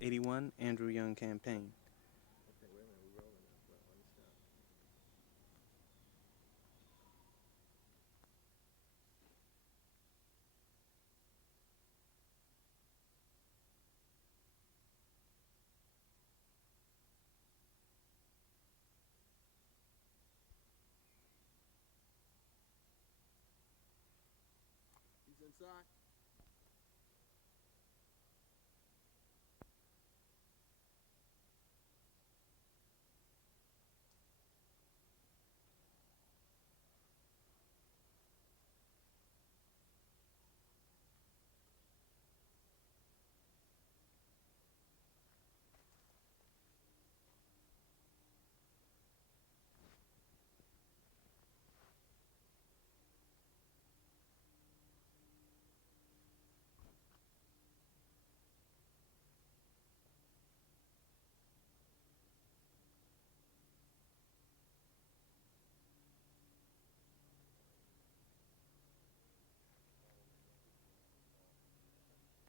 81 Andrew Young Campaign. Okay, wait a minute, we're rolling now. Let me stop. He's inside.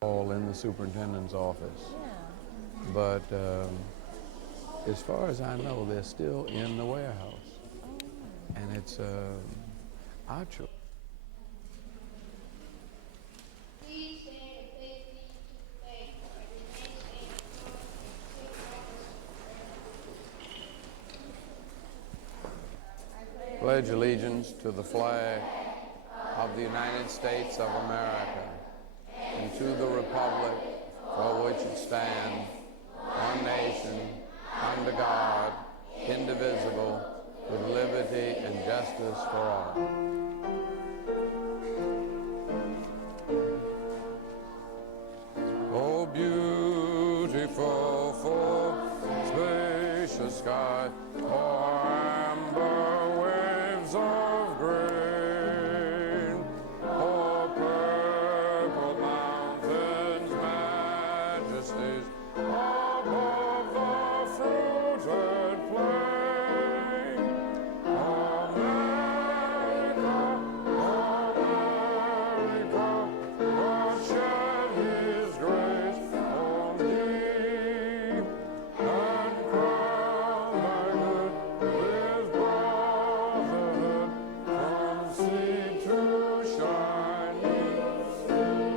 All in the superintendent's office. But as far as I know, they're still in the warehouse. And it's our choice. Please stand and place me to the flag and remain standing strong and put Pledge allegiance to the flag of the United States of America and to the republic for which it stands, one nation, under God, indivisible, with liberty and justice for all. Oh, beautiful full spacious sky, oh, amber waves of grain, oh, purple mountains, majesties, above the fruited plain. America, America, God shed His grace on thee, and crown thy good with brotherhood from sea to shining sea.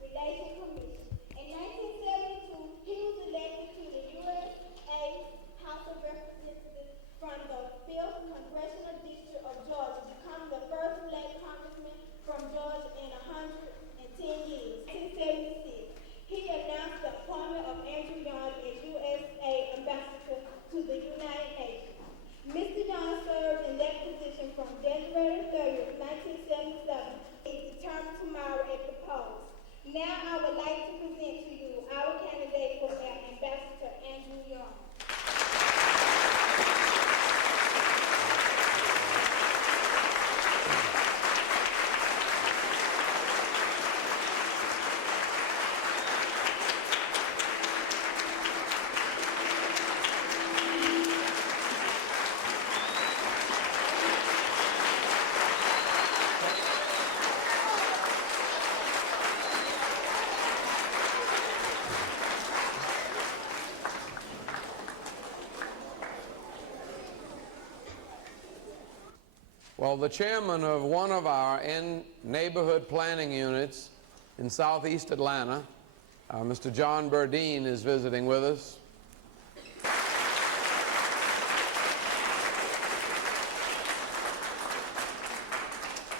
Relation Commission. In 1972, he was elected to the USA House of Representatives from the 5th Congressional District of Georgia, becoming the first black congressman from Georgia in 110 years. In 1976, he announced the appointment of Andrew Young as USA Ambassador to the United Nations. Mr. Young served in that position from January 30th, 1977, and determined tomorrow at the polls. Now I would like to present to you our candidate for Ambassador Andrew Well, the chairman of one of our neighborhood planning units in southeast Atlanta, Mr. John Burdine, is visiting with us.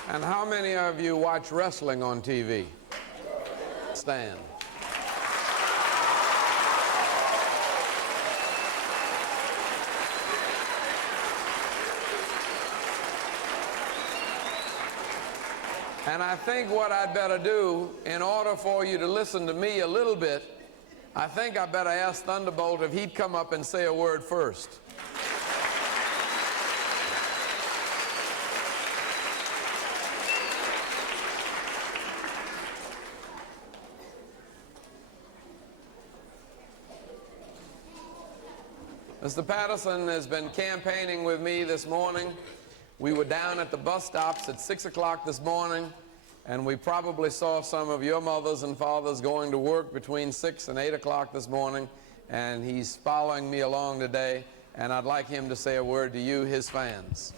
And how many of you watch wrestling on TV? Stand. And I think what I'd better do, in order for you to listen to me a little bit, I think I better ask Thunderbolt if he'd come up and say a word first. Mr. Patterson has been campaigning with me this morning. We were down at the bus stops at 6 o'clock this morning, and we probably saw some of your mothers and fathers going to work between 6 and 8 o'clock this morning, and he's following me along today, and I'd like him to say a word to you, his fans.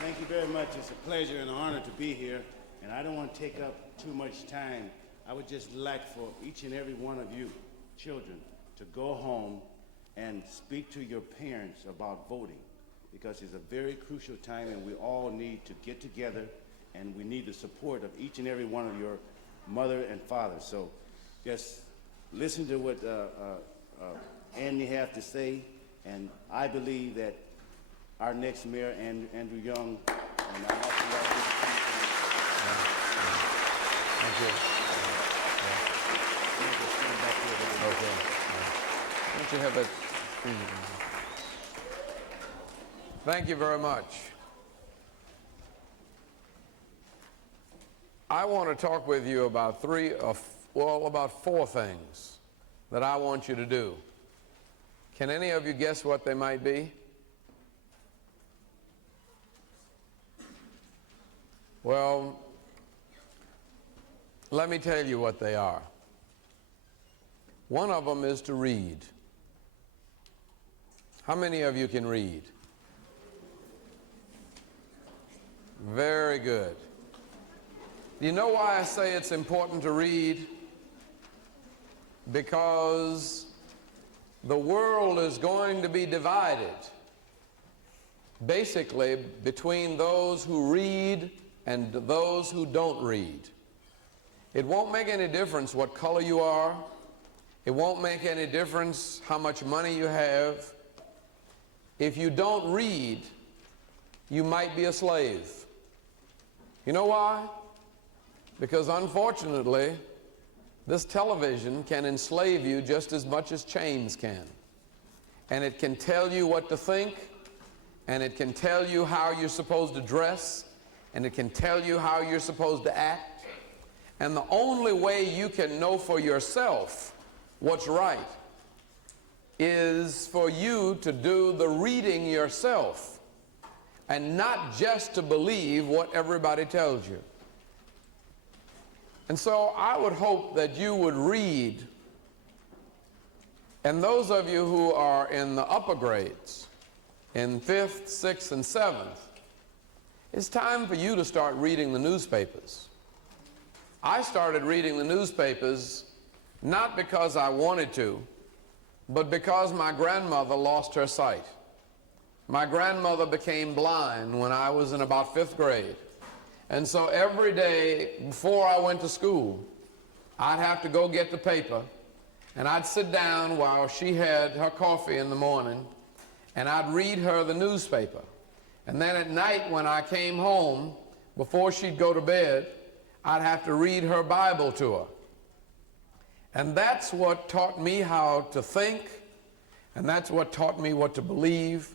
Thank you very much. It's a pleasure and an honor to be here, and I don't want to take up too much time. I would just like for each and every one of you children to go home and speak to your parents about voting, because it's a very crucial time and we all need to get together and we need the support of each and every one of your mother and father. So just listen to what Andy has to say, and I believe that our next mayor, Andrew Young, and I also like this. Thank you. Okay. Why don't you have that? Thank you very much. I want to talk with you about about four things that I want you to do. Can any of you guess what they might be? Well, let me tell you what they are. One of them is to read. How many of you can read? Very good. Do you know why I say it's important to read? Because the world is going to be divided basically between those who read and those who don't read. It won't make any difference what color you are. It won't make any difference how much money you have. If you don't read, you might be a slave. You know why? Because unfortunately, this television can enslave you just as much as chains can. And it can tell you what to think, and it can tell you how you're supposed to dress, and it can tell you how you're supposed to act. And the only way you can know for yourself what's right is for you to do the reading yourself and not just to believe what everybody tells you. And so I would hope that you would read. And those of you who are in the upper grades, in 5th, 6th, and 7th, it's time for you to start reading the newspapers. I started reading the newspapers not because I wanted to, but because my grandmother lost her sight. My grandmother became blind when I was in about 5th grade. And so every day before I went to school, I'd have to go get the paper, and I'd sit down while she had her coffee in the morning, and I'd read her the newspaper. And then at night when I came home, before she'd go to bed, I'd have to read her Bible to her. And that's what taught me how to think, and that's what taught me what to believe.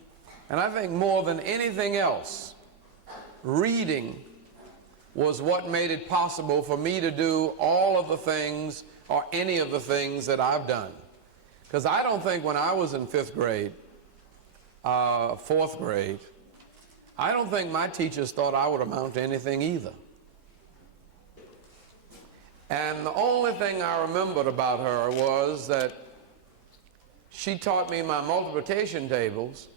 And I think more than anything else, reading was what made it possible for me to do all of the things or any of the things that I've done. Because I don't think when I was in 5th grade, 4th grade, I don't think my teachers thought I would amount to anything either. And the only thing I remembered about her was that she taught me my multiplication tables,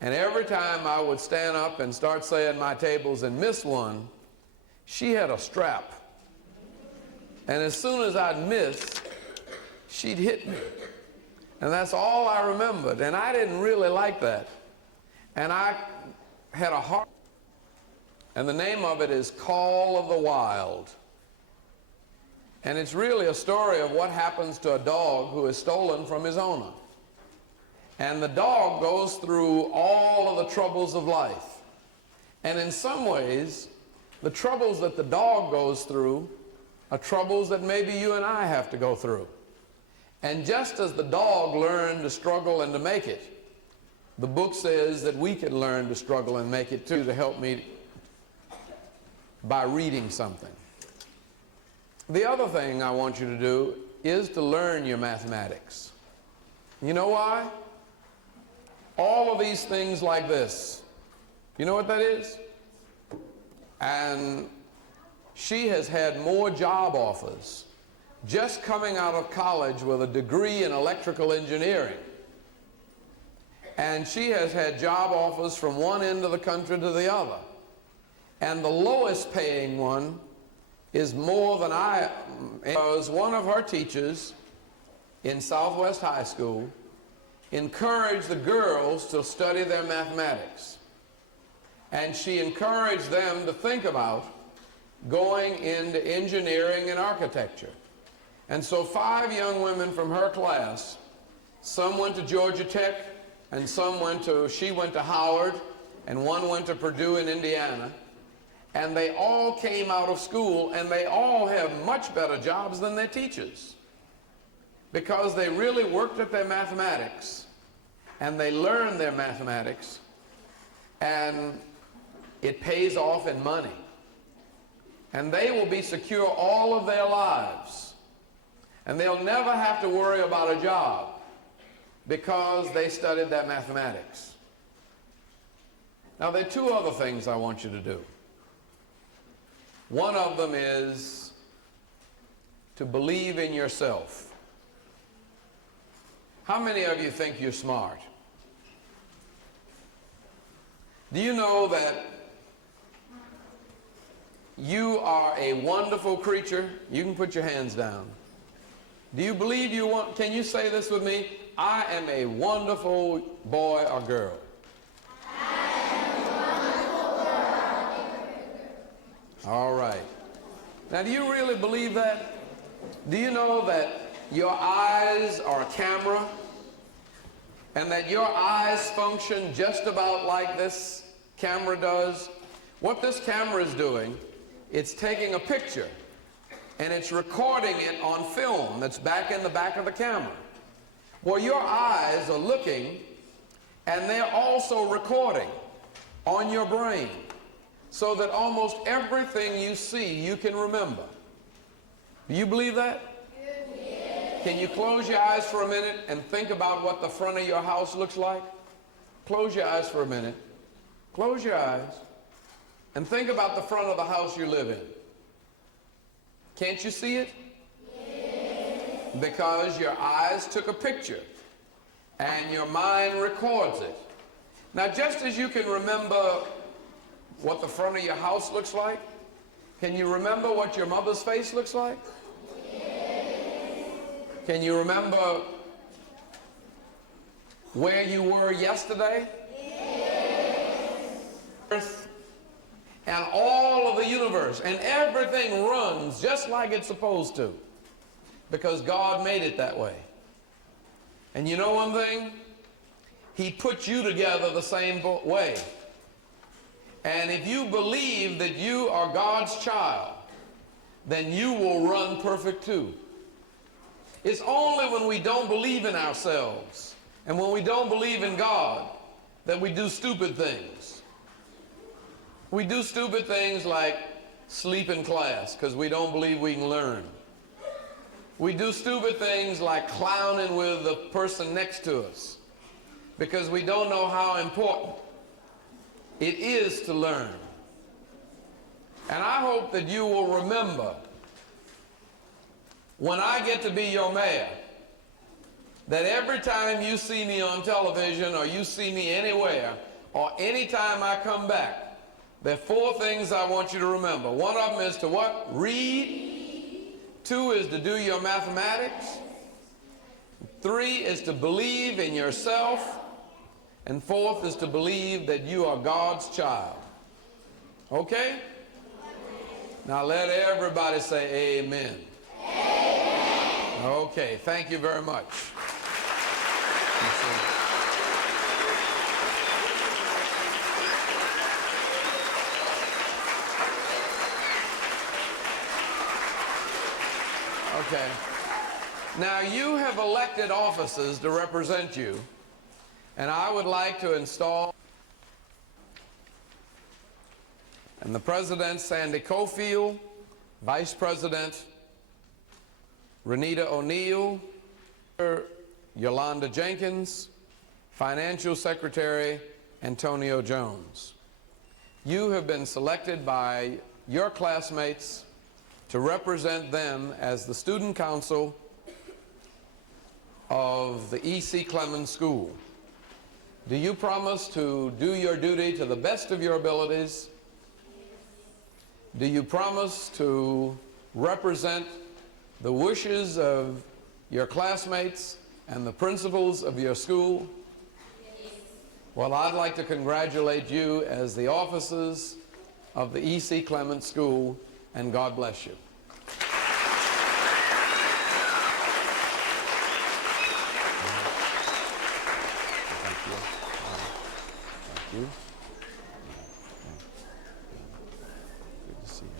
and every time I would stand up and start saying my tables and miss one, she had a strap. And as soon as I'd miss, she'd hit me. And that's all I remembered. And I didn't really like that. And I had a heart. And the name of it is Call of the Wild. And it's really a story of what happens to a dog who is stolen from his owner. And the dog goes through all of the troubles of life. And in some ways, the troubles that the dog goes through are troubles that maybe you and I have to go through. And just as the dog learned to struggle and to make it, the book says that we can learn to struggle and make it too, to help me by reading something. The other thing I want you to do is to learn your mathematics. You know why? All of these things like this. You know what that is? And she has had more job offers just coming out of college with a degree in electrical engineering. And she has had job offers from one end of the country to the other. And the lowest paying one is more than because one of her teachers in Southwest High School encouraged the girls to study their mathematics. And she encouraged them to think about going into engineering and architecture. And so 5 young women from her class, some went to Georgia Tech, and she went to Howard, and one went to Purdue in Indiana. And they all came out of school, and they all have much better jobs than their teachers, because they really worked at their mathematics, and they learned their mathematics, and it pays off in money. And they will be secure all of their lives, and they'll never have to worry about a job because they studied that mathematics. Now, there are 2 other things I want you to do. One of them is to believe in yourself. How many of you think you're smart? Do you know that you are a wonderful creature? You can put your hands down. Do you believe can you say this with me? I am a wonderful boy or girl. All right. Now, do you really believe that? Do you know that your eyes are a camera, and that your eyes function just about like this camera does? What this camera is doing, it's taking a picture, and it's recording it on film that's back in the back of the camera. Well, your eyes are looking, and they're also recording on your brain, so that almost everything you see you can remember. Do you believe that? Yes. Can you close your eyes for a minute and think about what the front of your house looks like? Close your eyes for a minute. Close your eyes and think about the front of the house you live in. Can't you see it? Yes. Because your eyes took a picture and your mind records it. Now, just as you can remember what the front of your house looks like, can you remember what your mother's face looks like? Yes. Can you remember where you were yesterday? Yes. Earth and all of the universe, and everything runs just like it's supposed to, because God made it that way. And you know one thing? He put you together the same way. And if you believe that you are God's child, then you will run perfect too. It's only when we don't believe in ourselves and when we don't believe in God that we do stupid things. We do stupid things like sleep in class because we don't believe we can learn. We do stupid things like clowning with the person next to us because we don't know how important it is to learn. And I hope that you will remember, when I get to be your mayor, that every time you see me on television or you see me anywhere or anytime I come back, there are 4 things I want you to remember. One of them is to what? Read. 2 is to do your mathematics. 3 is to believe in yourself. And 4th is to believe that you are God's child. Okay? Now let everybody say amen. Amen. Okay, thank you very much. Okay. Now you have elected officers to represent you, and I would like to install, and the President, Sandy Cofield, Vice President, Renita O'Neill, Yolanda Jenkins, Financial Secretary, Antonio Jones. You have been selected by your classmates to represent them as the Student Council of the E.C. Clement School. Do you promise to do your duty to the best of your abilities? Do you promise to represent the wishes of your classmates and the principals of your school? Yes. Well, I'd like to congratulate you as the officers of the E.C. Clement School, and God bless you. Thank you. Good to see you.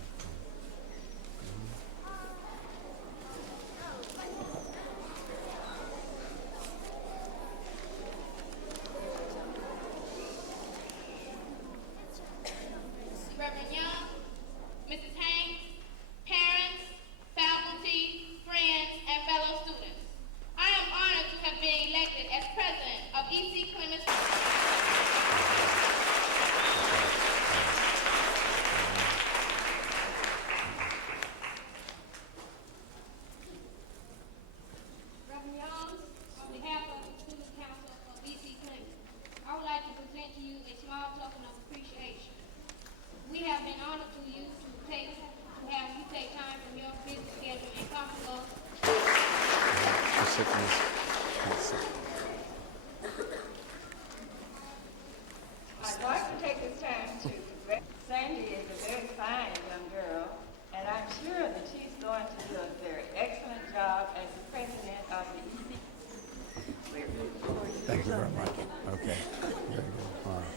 Reverend Young, Mrs. Hanks, parents, faculty, friends, and fellow students. I am honored to have been elected as president of E.C. Clement School. Reverend Young, on behalf of the Student Council of E.C. Clement, I would like to present to you a small token of appreciation. We have been honored to you to have you take time from your busy schedule and come to us. I'd like to take this time to Sandy is a very fine young girl, and I'm sure that she's going to do a very excellent job as the president of the EC. Thank you very much. Okay. Very good. All right.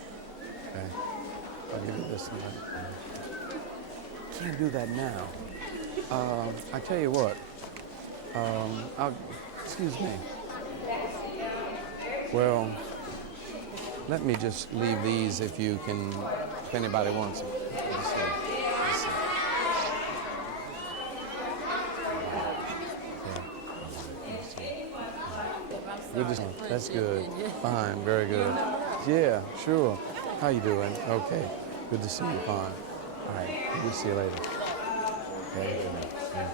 Okay. I'll give you this one. Can't do that now. I tell you what. Excuse me. Well, let me just leave these if you can, if anybody wants them. Let's see. Let's see. Yeah. That's good. Fine. Very good. Yeah, sure. How you doing? Okay. Good to see you. Fine. All right. We'll see you later. Okay. Yeah.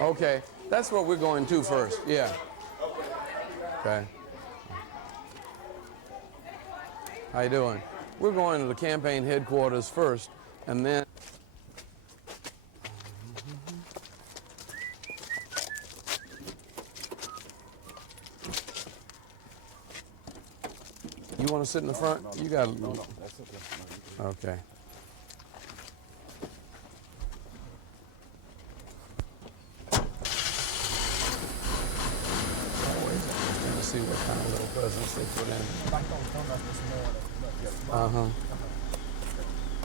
Okay, that's what we're going to first. Yeah. Okay. How you doing? We're going to the campaign headquarters first, and then. You want to sit in the front? You got. No, that's okay. Okay. See what kind of little presents they put in.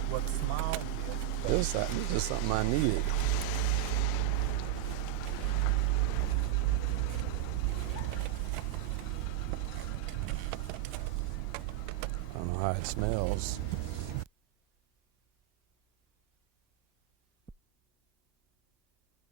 What smile? This is something I needed. I don't know how it smells.